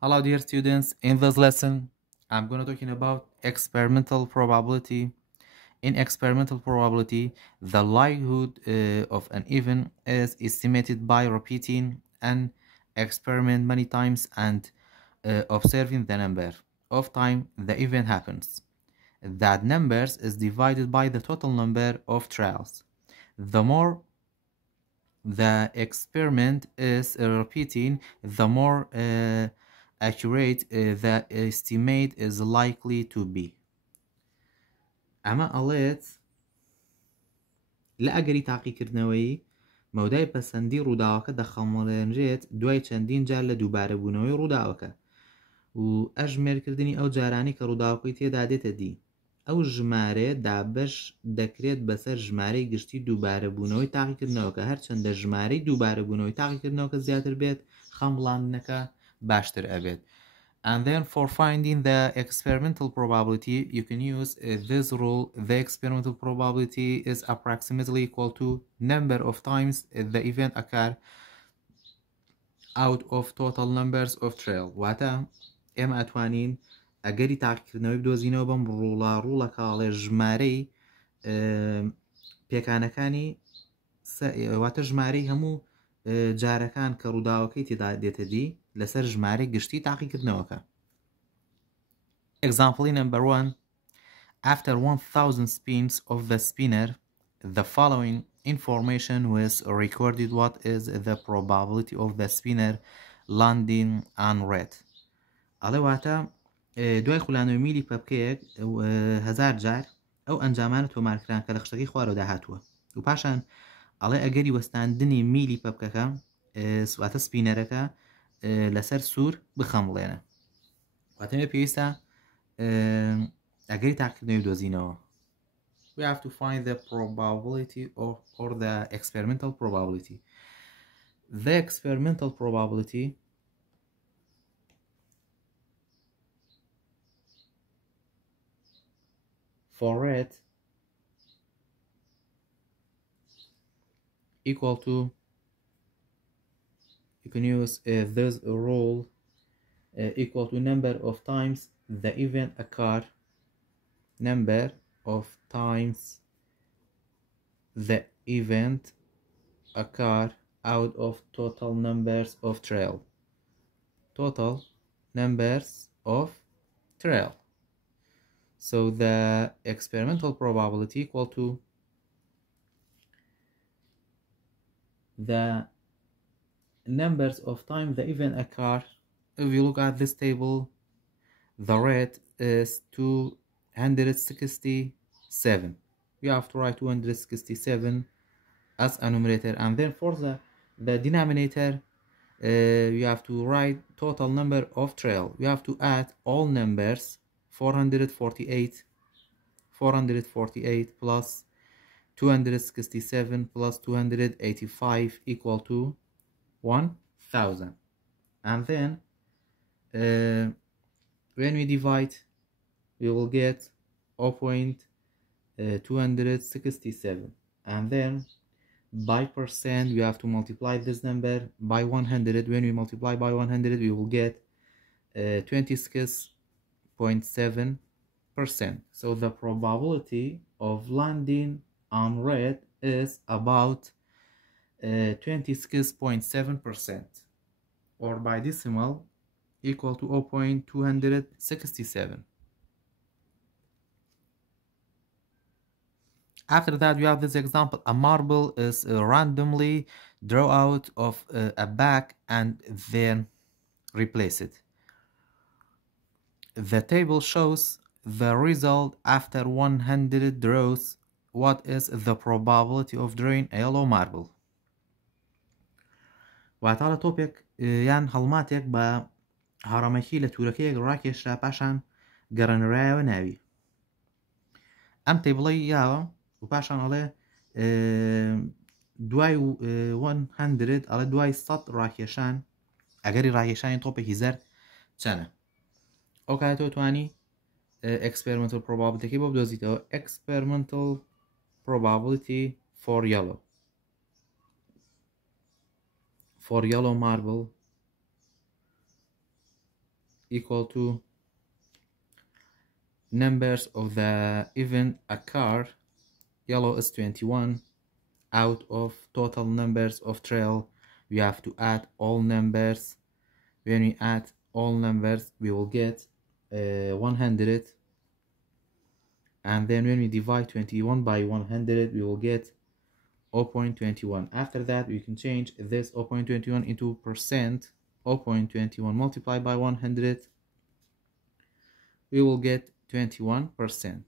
Hello dear students, in this lesson I'm going to talking about experimental probability. In experimental probability, the likelihood of an event is estimated by repeating an experiment many times and observing the number of time the event happens. That numbers is divided by the total number of trials. The more the experiment is repeating, the more accurate the estimate is likely to be. ئەمە ئەڵێت لە ئەگەری تاقیکردنەوەی مەودای پەسەندی ڕووداوەکە دەخەمەڵێنرێت دوای چەندین جار لە دووبارەبوونەوەی ڕووداوەکە و ئەژمێرکردنی ئەو جارانی کە ڕووداوەکەی تێدا دێتە دی. ئەو ژمارە دابش دەکرێت بەسەر ژمارەی گشتی دووبارەبوونەوەی تاقیکردنەوەکە هەرچەندە ژمارەی دووبارەبوونەوەی تاقیکردنەوەکە زیاتر بێت خەمبڵاندنەکە باشتر ئەبێت. And then for finding the experimental probability, you can use this rule. The experimental probability is approximately equal to number of times the event occur out of total numbers of trial. واتە ئێمە ئەتوانین ئەگەری تاقیکردنەوەی بدۆزینەوە بەم ڕوڵە کاڵێ ژمارەی پێکانەکانی واتە ژمارەی هەموو جارەکان کە ڕووداوەکەی تێدا دێتە دی لەسەر ژمارەی گشتی تاقیکردنەوەکە. Example number 1. After 1000 spins of the spinner, the following information was recorded. What is the probability of the spinner landing on red? ئەڵێ واتە دوای خولانەوەی میلی پەپکەیەک 1000 جار ئەو ئەنجامانە تۆمارکران کە لە خشتەکەی خوارەوە داهاتووە و پاشان ئەڵێ ئەگەری وەستاندنی میلی پەپکەکە واتە سپینەرەکە لەسەر سوور بخەمڵێنە. واتە پێویستە ئەگەری تاقیکردنەوەی بدۆزینەوە. We have to find the probability or the experimental probability. The experimental probability for red equal to, you can use this rule, equal to number of times the event occur, number of times the event occur out of total numbers of trial. Total numbers of trial. So the experimental probability equal to the numbers of time the event occur. If you look at this table, the red is 267. You have to write 267 as a numerator, and then for the denominator you have to write total number of trial. You have to add all numbers 448 plus 267 plus 285 equal to 1000. And then when we divide, we will get 0.267, and then by percent we have to multiply this number by 100. When we multiply by 100, we will get 26.7%. So the probability of landing on red is about 26.7%, or by decimal equal to 0.267. After that, we have this example. A marble is randomly drawn out of a bag and then replace it. The table shows the result after 100 draws. What is the probability of drawing a yellow marble? واتە تۆپێک یان هەڵماتێک بە هەڕەمەکی لە تورەکەیەک ڕاکێشرا پاشان گەڕەنرایەوە ناوی. ئەم تێبڵی یاوە و پاشان ئەڵێ دوای 100 ئەڵێ دوای 100 ڕاکێشان ئەگەری ڕاکێشانی تۆپێکی زەرد چەنە. ئەو کاتەوە توانی experimental probability بۆ بدۆزیتەوە. Experimental probability for yellow marble equal to numbers of the event occur, yellow is 21, out of total numbers of trail. We have to add all numbers. When we add all numbers, we will get 100, and then when we divide 21 by 100, we will get 0.21. After that, we can change this 0.21 into percent. 0.21 multiplied by 100, we will get 21%.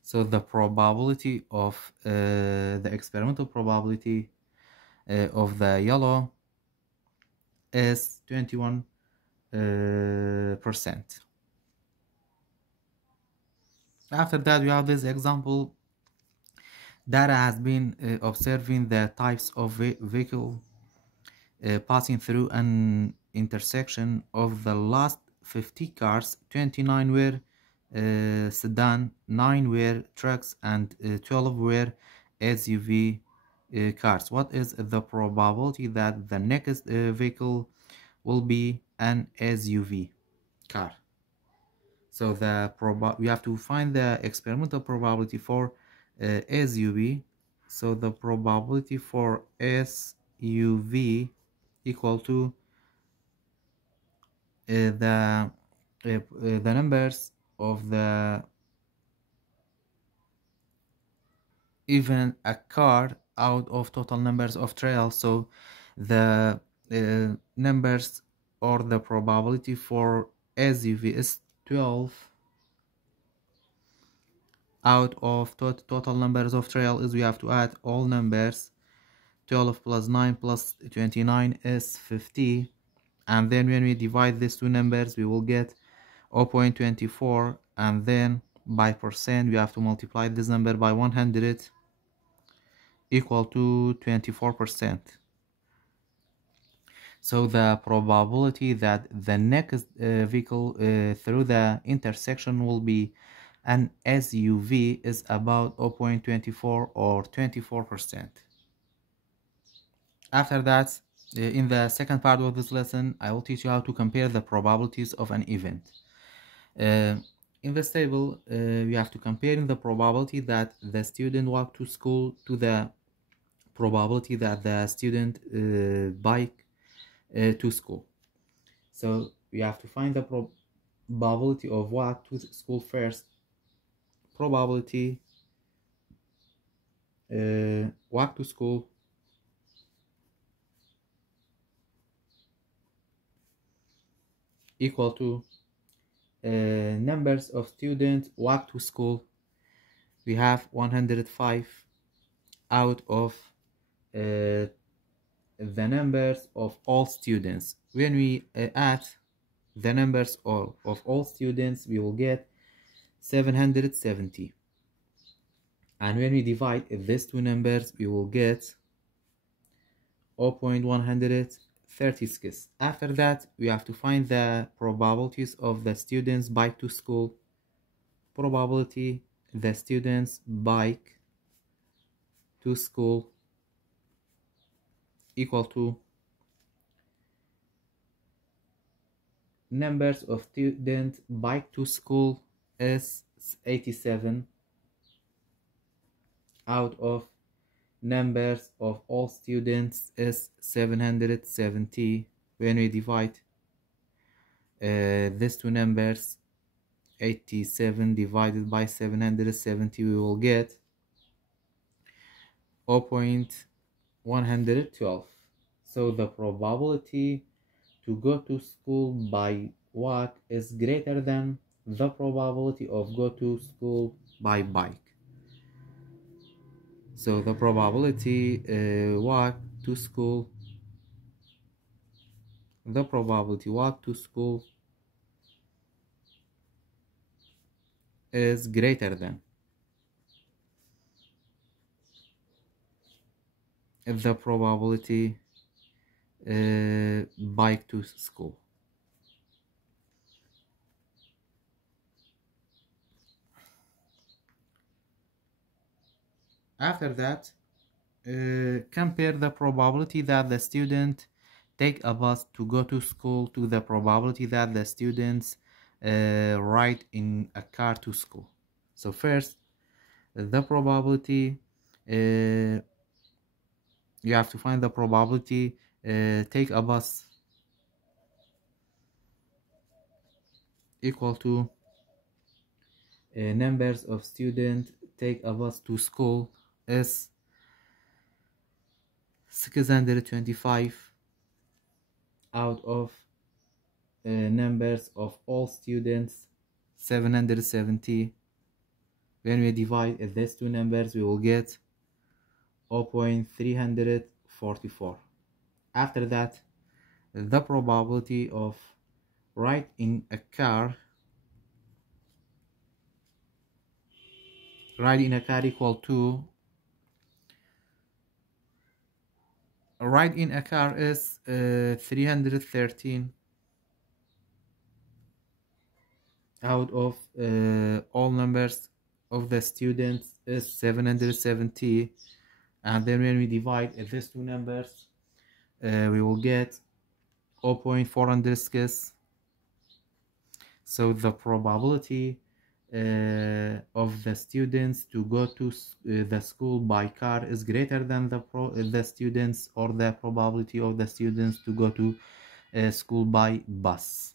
So the probability of the experimental probability of the yellow is 21%. After that, we have this example. Data has been observing the types of vehicle passing through an intersection. Of the last 50 cars, 29 were sedan, 9 were trucks, and 12 were SUV cars. What is the probability that the next vehicle will be an SUV car? So we have to find the experimental probability for SUV. So the probability for SUV equal to the numbers of the event occurred out of total numbers of trails. So the numbers or the probability for SUV is 12 out of total numbers of trail. Is we have to add all numbers. 12 plus 9 plus 29 is 50, and then when we divide these two numbers, we will get 0.24, and then by percent we have to multiply this number by 100, equal to 24%. So the probability that the next vehicle through the intersection will be an SUV is about 0.24 or 24%. After that, in the second part of this lesson, I will teach you how to compare the probabilities of an event. In this table, we have to compare the probability that the student walk to school to the probability that the student bike to school. So we have to find the probability of walk to school first. Probability walk to school equal to numbers of students walk to school. We have 105 out of the numbers of all students. When we add the numbers of all students, we will get 770, and when we divide these two numbers, we will get 0.136. After that, we have to find the probabilities of the students bike to school. Probability the students bike to school equal to numbers of students bike to school is 87 out of numbers of all students is 770. When we divide these two numbers, 87 divided by 770, we will get 0.112. So the probability to go to school by walk is greater than the probability of go to school by bike. So the probability walk to school is greater than the probability bike to school. After that, compare the probability that the student take a bus to go to school to the probability that the students ride in a car to school. So first, the probability, you have to find the probability take a bus equal to numbers of students take a bus to school is 625 out of numbers of all students 770. When we divide these two numbers, we will get 0.344. After that, the probability of ride in a car equal to ride in a car is 313 out of all numbers of the students is 770, and then when we divide these two numbers we will get 0.406. So the probability of the students to go to the school by car is greater than the students, or the probability of the students to go to school by bus.